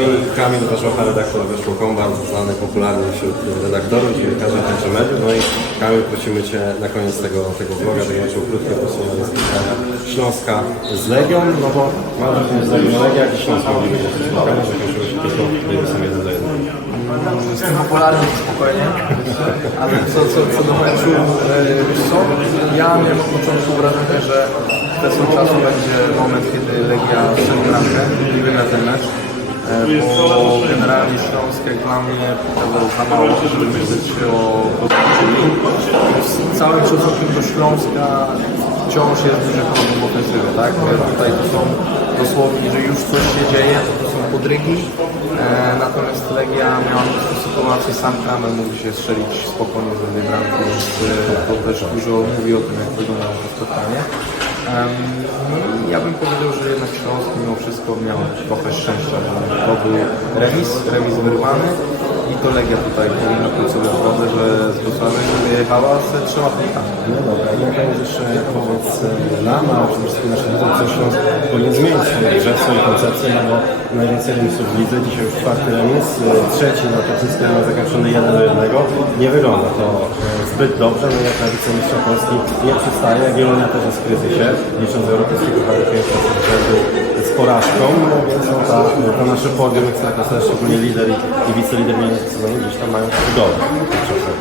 I Kamil Warzocha, redaktor Wyszło Kombat, znany popularny wśród redaktorów, dziennikarzy, także mediów. No i Kamil, prosimy Cię na koniec tego, tego vloga, naszą krótkie podsumowanie spotkania Śląska z Legią, no bo mam wrażenie, że zarówno Legia, jak i Śląsk mogli być w spotkaniu, że kończyło się tylko sam 1 do 1. Jestem popularny spokojnie, ale co, co, co do meczu, e, wiesz co, ja miałem od początku wrażenie, że kwestią czasu będzie moment, kiedy Legia strzeli bramkę i wygra ten mecz, bo generalnie Śląsk jak dla mnie pokazał za mało, żeby myśleć o podwyższeniu. Z całym szacunkiem do Śląska wciąż jest duży problem w ofensywie, tak? Tutaj to są dosłownie, że już coś się dzieje, to, są podrygi, e, natomiast Legia miała mnóstwo sytuacji, sam Kramer mógł się strzelić spokojnie ze dwie bramki, więc e, to też dużo mówi o tym, jak wyglądało to spotkanie. I ja bym powiedział, że jednak Śląsk mimo wszystko miał trochę szczęścia, że to był remis, remis wyrwany i to Legia tutaj powinna pójść sobie w drodze, że z Wrocławiem wyjechała z trzema punktami. No dobra, i na koniec jeszcze e, nam, a przede wszystkim naszym widzom, co Śląsk powinien zmienić grze, w swojej koncepcji, no bo najwięcej remisów w lidze, dzisiaj już czwarty remis, e, trzeci na Toczyska zakończony 1 do 1. Nie wygląda to e, zbyt dobrze, no jak na wicemistrza Polski nie przystaje, Wielonia też jest w kryzysie, licząc europejski puchar pierwszy z porażką, no więc no, to nasze podium Ekstraklasy, szczególnie lider i, i wicelider sezonu gdzieś tam mają.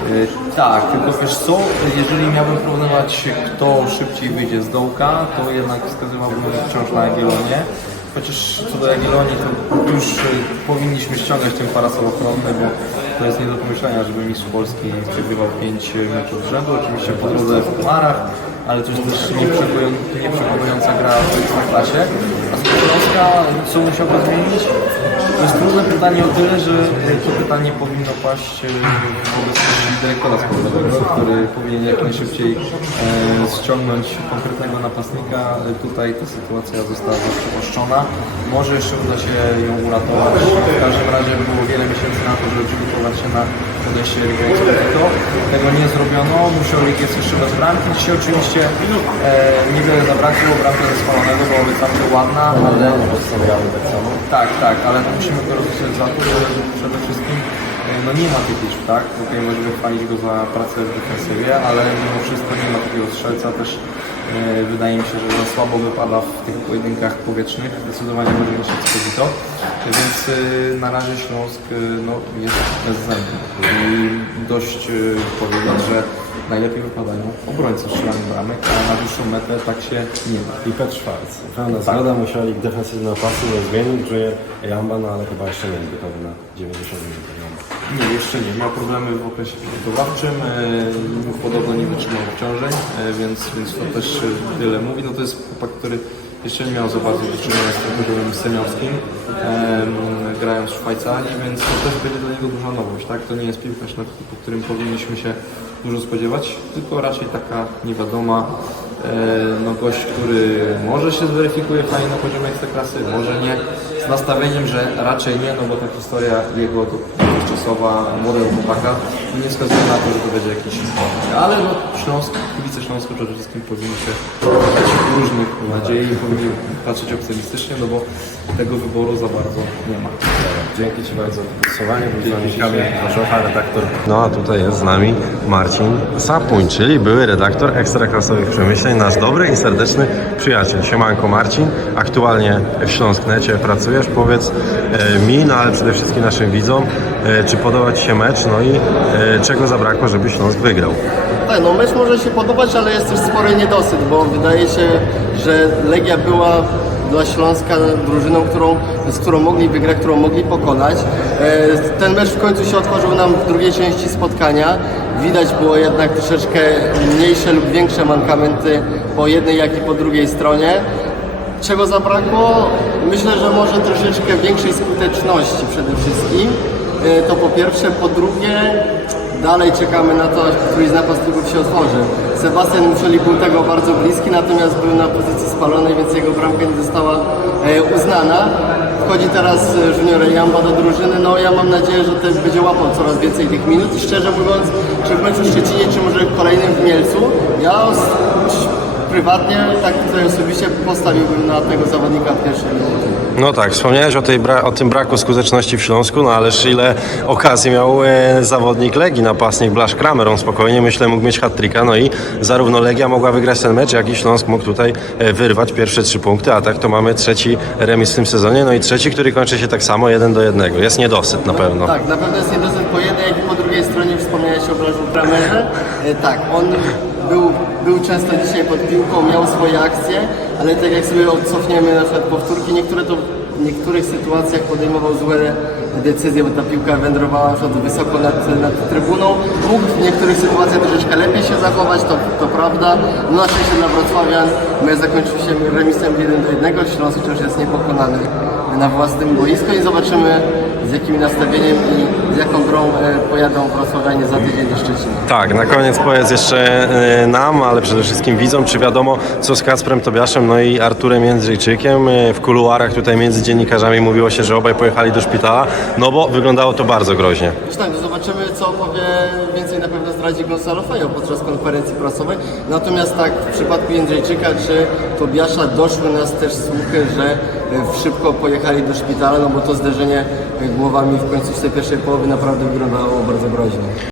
Y, Tak, tylko wiesz co, jeżeli miałbym porównywać kto szybciej wyjdzie z dołka, to jednak wskazywałbym wciąż na Jagiellonię. Chociaż co do Jagiellonii, to już y, powinniśmy ściągać ten parasol ochronny, bo to jest nie do pomyślenia, żeby mistrz Polski przegrywał 5 meczów z rzędu. Oczywiście po drodze w pucharach, ale to jest też nieprzekonująca, gra w Ekstraklasie. A Śląska, co musiałby zmienić? To jest trudne pytanie o tyle, że to pytanie powinno paść e, w obecności dyrektora sportowego, który powinien jak najszybciej e, ściągnąć konkretnego napastnika. Tutaj ta sytuacja została zaprzemoszczona. Może jeszcze uda się ją uratować. W każdym razie było wiele miesięcy na to, żeby przygotować się na podejście Experto. Tego nie zrobiono. Musiał jest jeszcze bez bramki. Dzisiaj oczywiście e, niewiele zabrakło. Bramka ze spalonego byłaby całkiem ładna, ale tak tak, ale musimy go rozliczać za to, że przede wszystkim e, no nie ma tych liczb, tak? Tutaj możemy chwalić go za pracę w defensywie, ale mimo wszystko nie ma takiego strzelca też wydaje mi się, że za słabo wypada w tych pojedynkach powietrznych, zdecydowanie niż Expedito, więc e, na razie Śląsk e, no, jest bezzębny i dość e, powiedzieć, że najlepiej wypadają obrońcy strzelania bramek, a na dłuższą metę tak się nie da. I Petr Schwarz. Pełna zgoda, musieli defensywne opasy zmienić, czuje Jamba, no ale chyba jeszcze nie jest gotowy na 90 minut. Nie, jeszcze nie. Miał problemy w okresie przygotowawczym. e, Ruch podobno nie wytrzymał obciążeń, e, więc, więc to też wiele mówi. No to jest chłopak, który jeszcze nie miał za bardzo do czynienia z tym poziomem em, grając w Szwajcarii, więc to też będzie dla niego duża nowość. Tak? To nie jest piłkarz, na, po którym powinniśmy się dużo spodziewać, tylko raczej taka niewiadoma e, no gość, który może się zweryfikuje fajnie na poziomie ekstraklasy, może nie, z nastawieniem, że raczej nie, no bo ta historia jego dotychczasowa młodego chłopaka nie wskazuje na to, że to będzie jakiś ale no Śląsk, kibice Śląsku przede wszystkim powinni się szukać różnych nadziei, powinni patrzeć optymistycznie, no bo tego wyboru za bardzo nie ma. Dzięki Ci bardzo za podsumowanie. Był z nami Kamil Warzocha, redaktor. No a tutaj jest z nami Marcin Sapuń, czyli były redaktor ekstraklasowych przemyśleń, nasz dobry i serdeczny przyjaciel. Siemanko Marcin, aktualnie w Śląsknecie pracujesz. Powiedz e, mi, no ale przede wszystkim naszym widzom, e, czy podoba Ci się mecz, no i e, czego zabrakło, żeby Śląsk wygrał. Tak, no mecz może się podobać, ale jest też spory niedosyt, bo wydaje się, że Legia była dla Śląska drużyną, którą, z którą mogli wygrać, którą mogli pokonać. E, Ten mecz w końcu się otworzył nam w drugiej części spotkania. Widać było jednak troszeczkę mniejsze lub większe mankamenty po jednej, jak i po drugiej stronie. Czego zabrakło? Myślę, że może troszeczkę większej skuteczności przede wszystkim. E, To po pierwsze. Po drugie, dalej czekamy na to, aż któryś z napastników się otworzy. Sebastian Muszeli był tego bardzo bliski, natomiast był na pozycji spalonej, więc jego bramka nie została e, uznana. Wchodzi teraz e, Junior Jamba do drużyny. No ja mam nadzieję, że też będzie łapał coraz więcej tych minut i szczerze mówiąc, czy w meczu Szczecinie, czy może kolejnym w Mielcu, ja prywatnie, tak tutaj osobiście postawiłbym na tego zawodnika w pierwszej minucie. No tak, wspomniałeś o, tej o tym braku skuteczności w Śląsku, no ależ ile okazji miał e, zawodnik Legii, napastnik Blasz Kramer, on spokojnie myślę mógł mieć hat-tricka, no i zarówno Legia mogła wygrać ten mecz, jak i Śląsk mógł tutaj e, wyrwać pierwsze trzy punkty, a tak to mamy trzeci remis w tym sezonie, no i trzeci, który kończy się tak samo, jeden do jednego. Jest niedosyt na pewno. Tak, na pewno jest niedosyt po jednej, jak i po drugiej stronie wspomniałeś o Blaszu Kramerze. E, Tak, on był, był często dzisiaj pod piłką, miał swoje akcje, ale tak jak sobie odcofniemy na przykład powtórki, niektóre to w niektórych sytuacjach podejmował złe decyzje, bo ta piłka wędrowała na wysoko nad, nad trybuną. Mógł w niektórych sytuacjach troszeczkę lepiej się zachować, to, to prawda. No na szczęście dla Wrocławian mecz zakończył się remisem 1 do 1. Śląsk wciąż jest niepokonany na własnym boisku i zobaczymy z jakim nastawieniem i z jaką grą e, pojadą Wrocławianie za tydzień do Szczecina. Tak, na koniec powiedz jeszcze e, nam, ale przede wszystkim widzom, czy wiadomo co z Kacprem Tobiaszem, no i Arturem Jędrzejczykiem. E, W kuluarach tutaj między dziennikarzami mówiło się, że obaj pojechali do szpitala, no bo wyglądało to bardzo groźnie. Tak, to zobaczymy co powie więcej na pewno zdradzi Gonzalo Fejo podczas konferencji prasowej. Natomiast tak, w przypadku Jędrzejczyka czy Tobiasza doszły nas też słuchy, że szybko pojechali do szpitala, no bo to zderzenie głowami w końcu z tej pierwszej połowy naprawdę wyglądało bardzo groźnie.